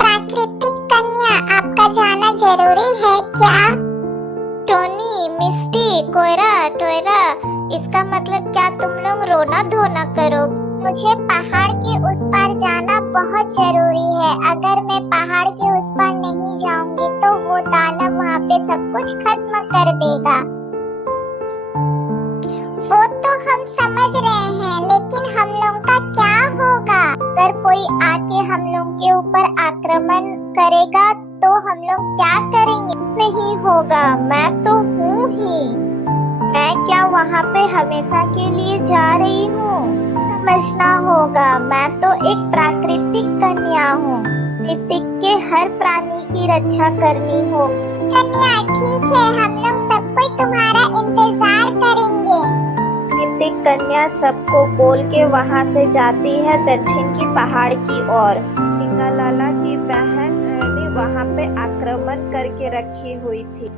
प्राकृतिक कन्या, आपका जाना जरूरी है क्या? टोनी, मिस्टी, कोयरा, टोयरा, इसका मतलब क्या तुम लोग रोना धोना करो? मुझे पहाड़ के उस पार जाना बहुत जरूरी है। अगर मैं पहाड़ के उस पार नहीं जाऊंगी तो वो दानव वहाँ पे सब कुछ खत्म कर देगा। वो तो हम समझ रहे हैं, लेकिन हम लोग का क्या होगा? अगर कोई आके हम लोग के ऊपर आक्रमण करेगा तो हम लोग क्या करेंगे? नहीं होगा, मैं तो हूँ ही। मैं क्या वहाँ पे हमेशा के लिए जा रही हूँ? समझना होगा, मैं तो एक प्राकृतिक कन्या हूँ। प्रकृति के हर प्राणी की रक्षा करनी होगी। कन्या ठीक है, हम लोग सब कोई तुम्हारा इंतजार करेंगे। प्राकृतिक कन्या सबको बोल के वहाँ से जाती है दक्षिण की पहाड़ की ओर। झिंगालाला की बहन ने वहाँ पे आक्रमण करके रखी हुई थी।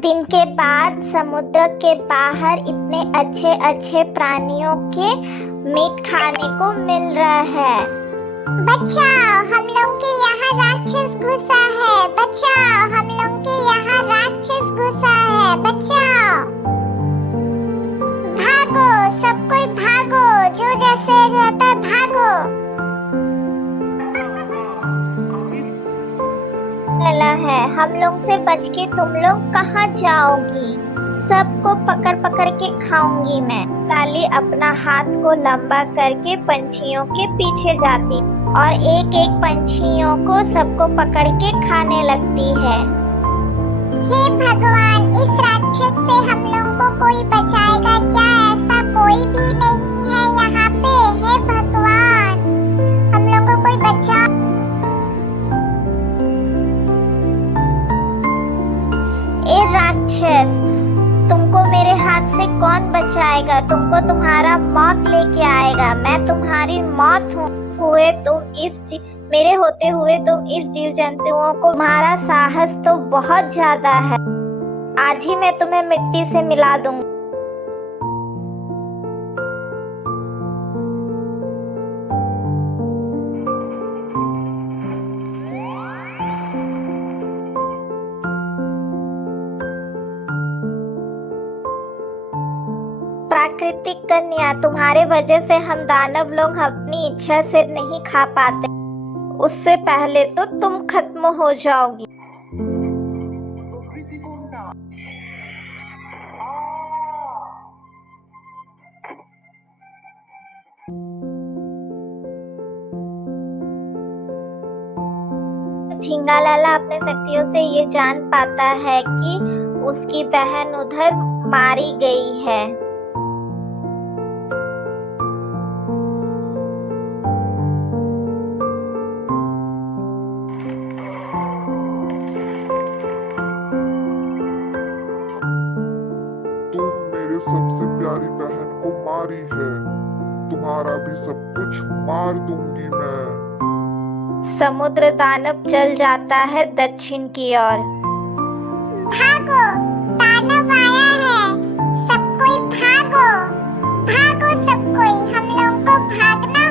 दिन के बाद समुद्र के बाहर इतने अच्छे अच्छे प्राणियों के मीट खाने को मिल रहा है। बचाओ, हम लोग के यहाँ राक्षस घुसा है। बचाओ, हम लोग के यहाँ राक्षस घुसा है। बचाओ, भागो, सब कोई भागो, जो जैसे जाता है भागो। लला है, हम लोग से बच के तुम लोग कहाँ जाओगी? सबको पकड़ पकड़ के खाऊंगी मैं। लाली अपना हाथ को लंबा करके पंछियों के पीछे जाती और एक एक पंछियों को सबको पकड़ के खाने लगती है। हे भगवान, इस राक्षस से हम लोग को कोई बचाएगा क्या? ऐसा कोई भी नहीं है यहाँ पे। हे भगवान, हम लोग को कोई बचा। ए राक्षस, तुमको मेरे हाथ से कौन बचाएगा? तुमको तुम्हारा मौत लेके आएगा। मैं तुम्हारी मौत हुए तुम मेरे होते हुए तुम इस जीव जंतुओं को, तुम्हारा साहस तो बहुत ज्यादा है। आज ही मैं तुम्हें मिट्टी से मिला दूंगी। प्राकृतिक कन्या, तुम्हारे वजह से हम दानव लोग अपनी इच्छा से नहीं खा पाते। उससे पहले तो तुम खत्म हो जाओगी। झिंगालाला अपने शक्तियों से ये जान पाता है कि उसकी बहन उधर मारी गई है। सबसे प्यारी बहन को मारी है, तुम्हारा भी सब कुछ मार दूंगी मैं। समुद्र दानव चल जाता है दक्षिण की ओर। भागो, दानव आया है। सब कोई भागो, भागो सब कोई, हम लोग को भागना।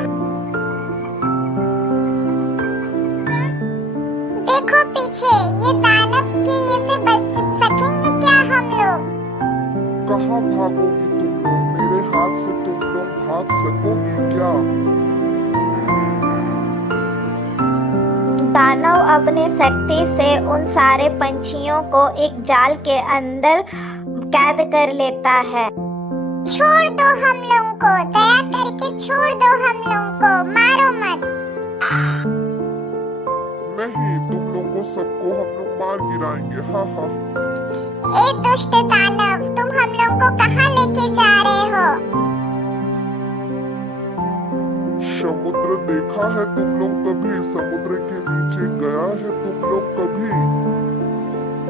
देखो पीछे, ये दानव के ये से बच सकेंगे क्या हम लोग? कहाँ भागोगी तुम लोग? मेरे हाथ से तुम लोग भाग सकोगी क्या? दानव अपने शक्ति से उन सारे पंछियों को एक जाल के अंदर कैद कर लेता है। छोड़ दो हम लोगों को, दया करके छोड़ दो हम लोगों को, मारो मत। नहीं, तुम लोगों सबको हम लोग मार गिराएंगे। हाँ हाँ। ए दुष्ट दानव, तुम हम लोग को कहाँ लेके जा रहे हो? समुद्र देखा है तुम लोग कभी? समुद्र के नीचे गया है तुम लोग कभी?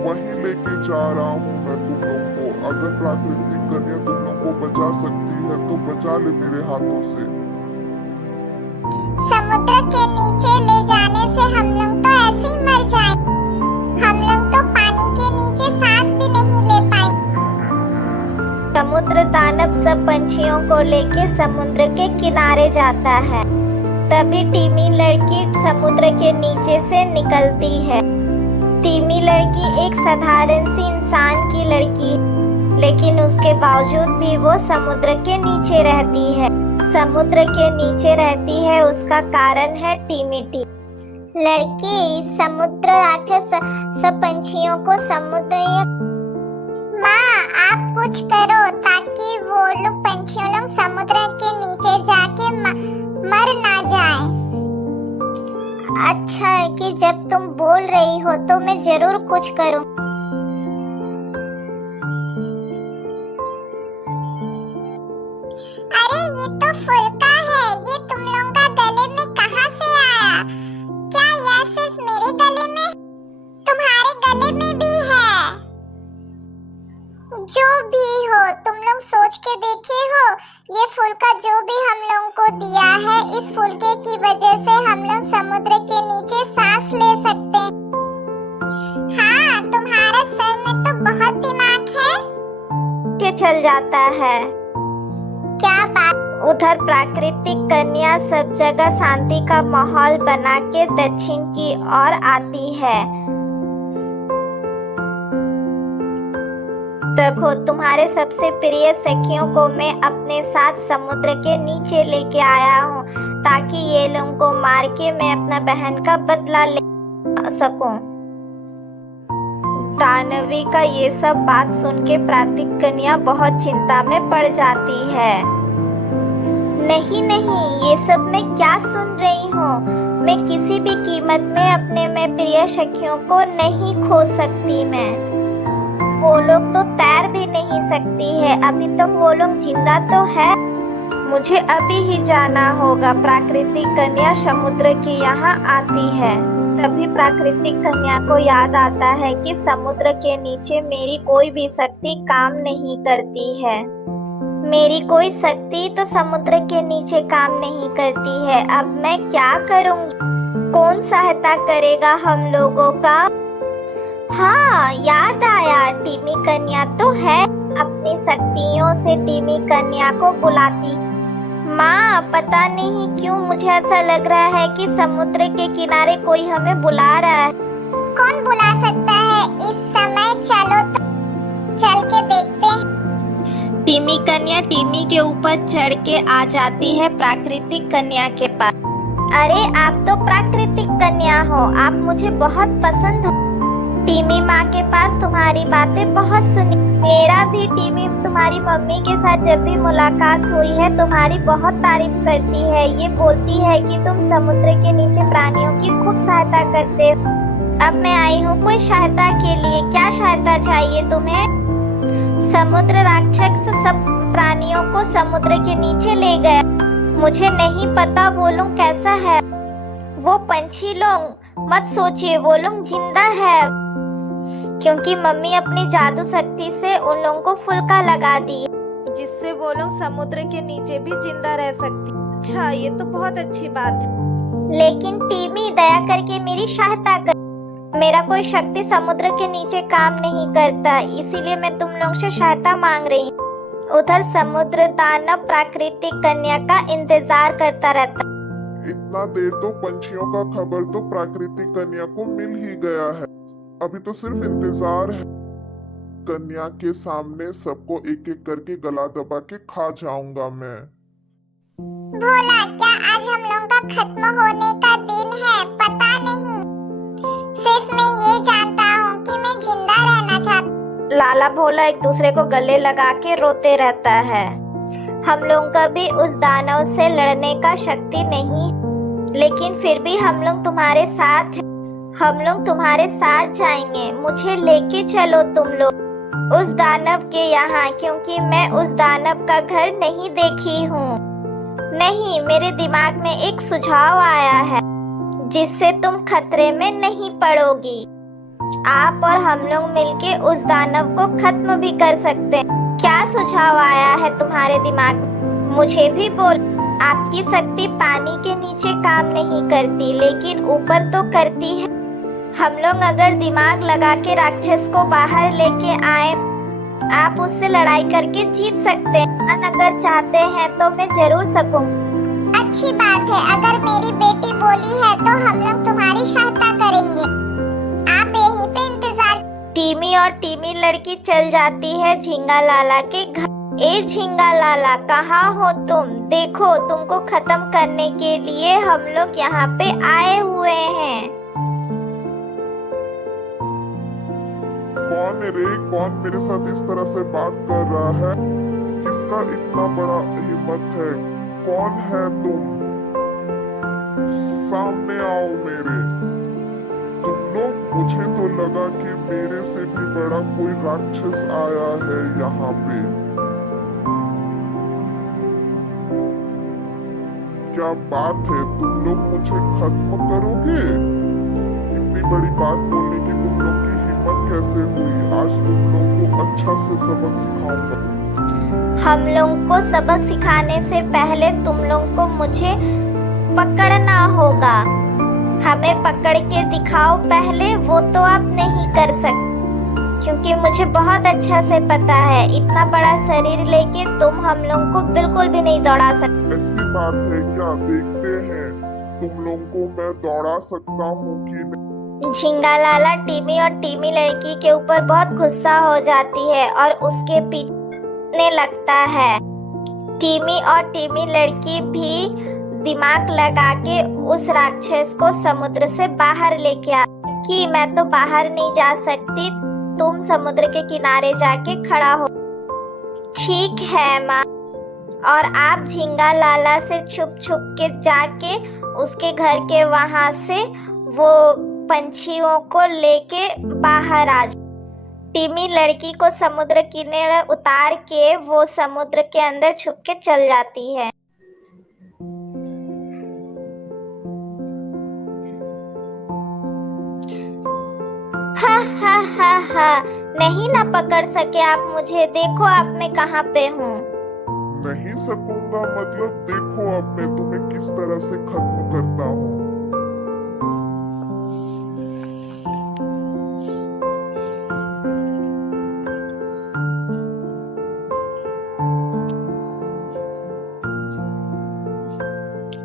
वहीं लेके जा रहा हूँ मैं तुम लोग को। अगर प्राकृतिक कन्या तुम लोग को बचा सकती है तो बचा ले मेरे हाथों से। समुद्र के नीचे ले जाने से हम लोग तो ऐसे ही मर जाएंगे। हम लोग तो पानी के नीचे सांस भी नहीं ले पाएंगे। समुद्र दानव सब पंछियों को लेके समुद्र के किनारे जाता है। तभी टीमी लड़की समुद्र के नीचे से निकलती है। टीमी लड़की एक साधारण सी इंसान की लड़की, लेकिन उसके बावजूद भी वो समुद्र के नीचे रहती है। समुद्र के नीचे रहती है, उसका कारण है टीमी टी। लड़की, समुद्र राक्षस सब पंछियों को समुद्र। माँ, आप कुछ करो ताकि वो लोग पंछियों लोग समुद्र के नीचे जाके मर ना जाए। अच्छा है कि जब तुम बोल रही हो तो मैं जरूर कुछ करूँ। अरे ये तो फुल्का है, ये तुम लोगों का गले में कहाँ से आया? क्या यह सिर्फ मेरे गले में? तुम्हारे गले में भी है? जो भी हो, तुम लोग सोच के देखे हो, ये फुल्का जो भी हम लोगों को दिया है, इस फुल्के की वजह से हम लोग समुद्र के नीचे सांस ले सकते हैं। हाँ, तुम्हारा सर में तो बहुत दिमाग है। के चल जाता है। क्या बात? उधर प्राकृतिक कन्या सब जगह शांति का माहौल बना के दक्षिण की ओर आती है। देखो, तुम्हारे सबसे प्रिय सखियों को मैं अपने साथ समुद्र के नीचे लेके आया हूँ, ताकि ये लोगों को मार के मैं अपना बहन का बदला ले सकूं। दानवी का ये सब बात सुन के प्राकृतिक कन्या बहुत चिंता में पड़ जाती है। नहीं नहीं, ये सब मैं क्या सुन रही हूँ? मैं किसी भी कीमत में अपने में प्रिय सखियों को नहीं खो सकती। मैं वो लोग तो तैर भी नहीं सकती है, अभी तक वो लोग जिंदा तो है। मुझे अभी ही जाना होगा। प्राकृतिक कन्या समुद्र की यहाँ आती है। तभी प्राकृतिक कन्या को याद आता है कि समुद्र के नीचे मेरी कोई भी शक्ति काम नहीं करती है। मेरी कोई शक्ति तो समुद्र के नीचे काम नहीं करती है। अब मैं क्या करूँगी? कौन सहायता करेगा हम लोगों का? हाँ, याद आया, टीमी कन्या तो है। अपनी शक्तियों से टीमी कन्या को बुलाती। माँ, पता नहीं क्यों मुझे ऐसा लग रहा है कि समुद्र के किनारे कोई हमें बुला रहा है। कौन बुला सकता है इस समय? चलो तो चल के देखते हैं। टीमी कन्या टीमी के ऊपर चढ़ के आ जाती है प्राकृतिक कन्या के पास। अरे, आप तो प्राकृतिक कन्या हो, आप मुझे बहुत पसंद हो। टीमी माँ के पास तुम्हारी बातें बहुत सुनी। मेरा भी टीमी तुम्हारी मम्मी के साथ जब भी मुलाकात हुई है तुम्हारी बहुत तारीफ करती है। ये बोलती है कि तुम समुद्र के नीचे प्राणियों की खूब सहायता करते हो। अब मैं आई हूँ कोई सहायता के लिए। क्या सहायता चाहिए तुम्हें? समुद्र राक्षस सब प्राणियों को समुद्र के नीचे ले गया। मुझे नहीं पता वो लोग कैसा है। वो पंछी लोग मत सोचिए, वो लोग जिंदा है, क्योंकि मम्मी अपनी जादू शक्ति से उन लोगों को फुल्का लगा दी, जिससे वो लोग समुद्र के नीचे भी जिंदा रह सकती। अच्छा, ये तो बहुत अच्छी बात है। लेकिन टीमी, दया करके मेरी सहायता कर। मेरा कोई शक्ति समुद्र के नीचे काम नहीं करता, इसीलिए मैं तुम लोगों से सहायता मांग रही हूँ। उधर समुद्र दानव प्राकृतिक कन्या का इंतजार करता रहता। इतना देर तो पंछियों का खबर तो प्राकृतिक कन्या को मिल ही गया है। अभी तो सिर्फ इंतजार है। कन्या के सामने सबको एक एक करके गला दबा के खा जाऊंगा मैं। भोला, क्या आज हम लोगों का खत्म होने का दिन है? पता नहीं, सिर्फ मैं ये जानता हूँ कि मैं जिंदा रहना चाहता। लाला भोला एक दूसरे को गले लगा के रोते रहता है। हम लोगों का भी उस दानव से लड़ने का शक्ति नहीं, लेकिन फिर भी हम लोग तुम्हारे साथ हैं। हम लोग तुम्हारे साथ जाएंगे। मुझे लेके चलो तुम लोग उस दानव के यहाँ, क्योंकि मैं उस दानव का घर नहीं देखी हूँ। नहीं, मेरे दिमाग में एक सुझाव आया है जिससे तुम खतरे में नहीं पड़ोगी। आप और हम लोग मिलके उस दानव को खत्म भी कर सकते हैं। क्या सुझाव आया है तुम्हारे दिमाग में? मुझे भी बोल। आपकी शक्ति पानी के नीचे काम नहीं करती, लेकिन ऊपर तो करती है। हम लोग अगर दिमाग लगा के राक्षस को बाहर लेके आए, आप उससे लड़ाई करके जीत सकते हैं। अगर चाहते हैं तो मैं जरूर सकूंगा। अच्छी बात है। अगर मेरी बेटी बोली है तो हम लोग तुम्हारी सहायता करेंगे। आप यहीं पे इंतजार। टीमी और टीमी लड़की चल जाती है झींगा लाला के घर। ए झींगा लाला, कहाँ हो तुम? देखो, तुमको खत्म करने के लिए हम लोग यहाँ पे आए हुए हैं। कौन है रे? कौन मेरे साथ इस तरह से बात कर रहा है? किसका इतना बड़ा हिम्मत है? कौन है तुम? सामने आओ मेरे। तुम लोग, मुझे तो लगा कि मेरे से भी बड़ा कोई राक्षस आया है यहाँ पे। क्या बात है? तुम लोग मुझे खत्म करोगे? इतनी बड़ी बात बोलने की तुम लोग की हिम्मत कैसे हुई? आज तुम लोग को अच्छा से सबक सिखाऊंगा। हम लोग को सबक सिखाने से पहले तुम लोग को मुझे पकड़ना होगा। हमें पकड़ के दिखाओ पहले, वो तो आप नहीं कर सकते, क्योंकि मुझे बहुत अच्छा से पता है इतना बड़ा शरीर लेके तुम हम लोग को बिल्कुल भी नहीं दौड़ा सकते। ऐसी बात है क्या? देखते हैं तुम लोगों को मैं दौड़ा सकता हूँ कि नहीं। झींगा लाला टीमी और टीमी लड़की के ऊपर बहुत गुस्सा हो जाती है और उसके पीछे लगता है। टीमी और टीमी लड़की भी दिमाग लगा के उस राक्षस को समुद्र से बाहर लेके आ कि मैं तो बाहर नहीं जा सकती, तुम समुद्र के किनारे जाके खड़ा हो। ठीक है माँ। और आप झींगा लाला से छुप छुप के जाके उसके घर के वहां से वो पंछियों को लेके बाहर आ जाओ। टीमी लड़की को समुद्र किनारे उतार के वो समुद्र के अंदर छुप के चल जाती है। हा हा हा हा, नहीं ना पकड़ सके आप मुझे। देखो आप मैं कहाँ पे हूँ। नहीं सकूंगा मतलब? देखो अब मैं तुम्हें किस तरह से खत्म करता हूँ।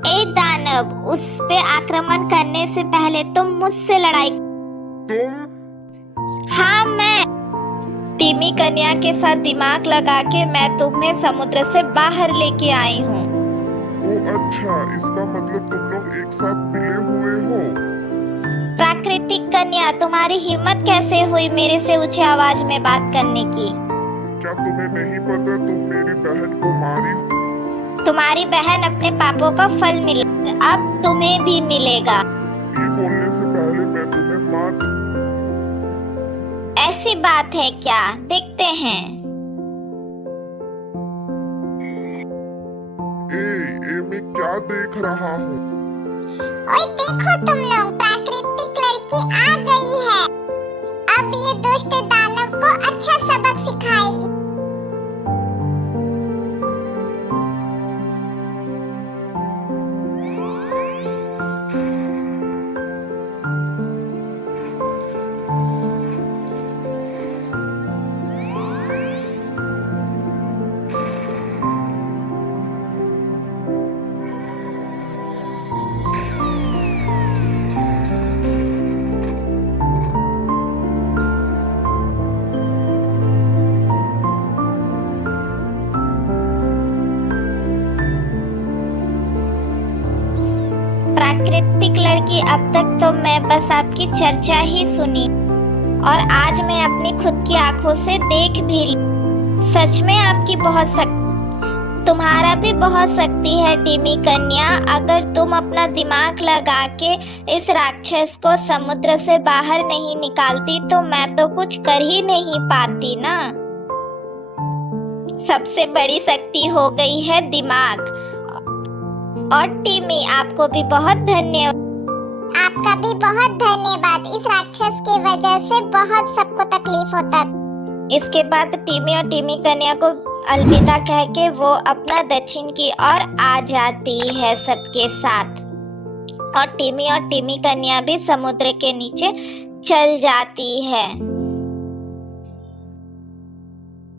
ए दानव, उस पे आक्रमण करने से पहले तुम मुझसे लड़ाई। तुम? हाँ मैं। टीमी कन्या के साथ दिमाग लगा के मैं तुम्हें समुद्र से बाहर लेके आई हूँ। ओ अच्छा, इसका मतलब तुम लोग एक साथ मिले हुए हो। प्राकृतिक कन्या, तुम्हारी हिम्मत कैसे हुई मेरे से ऊंची आवाज में बात करने की? क्या तुम्हें नहीं पता तुम मेरी बहन को मारी? तुम्हारी बहन अपने पापों का फल मिला, अब तुम्हें भी मिलेगा। ये बोलने से पहले मैं तुम्हें मार। ऐसी बात है क्या? देखते हैं। ए मैं क्या देख रहा हूँ? ओए देखो तुम लोग, प्राकृतिक लड़की आ गई है। अब ये दुष्ट दानव को अच्छा सबक सिखाएगी। प्राकृतिक लड़की, अब तक तो मैं बस आपकी चर्चा ही सुनी और आज मैं अपनी खुद की आंखों से देख भी ली। सच में आपकी बहुत शक्ति, तुम्हारा भी बहुत शक्ति है टीमी कन्या। अगर तुम अपना दिमाग लगा के इस राक्षस को समुद्र से बाहर नहीं निकालती तो मैं तो कुछ कर ही नहीं पाती ना। सबसे बड़ी शक्ति हो गई है दिमाग। और टीमी, आपको भी बहुत धन्यवाद। आपका भी बहुत धन्यवाद। इस राक्षस की वजह से बहुत सबको तकलीफ होता। इसके बाद टीमी और टीमी कन्या को अलविदा कह के वो अपना दक्षिण की ओर आ जाती है सबके साथ। और टीमी कन्या भी समुद्र के नीचे चल जाती है।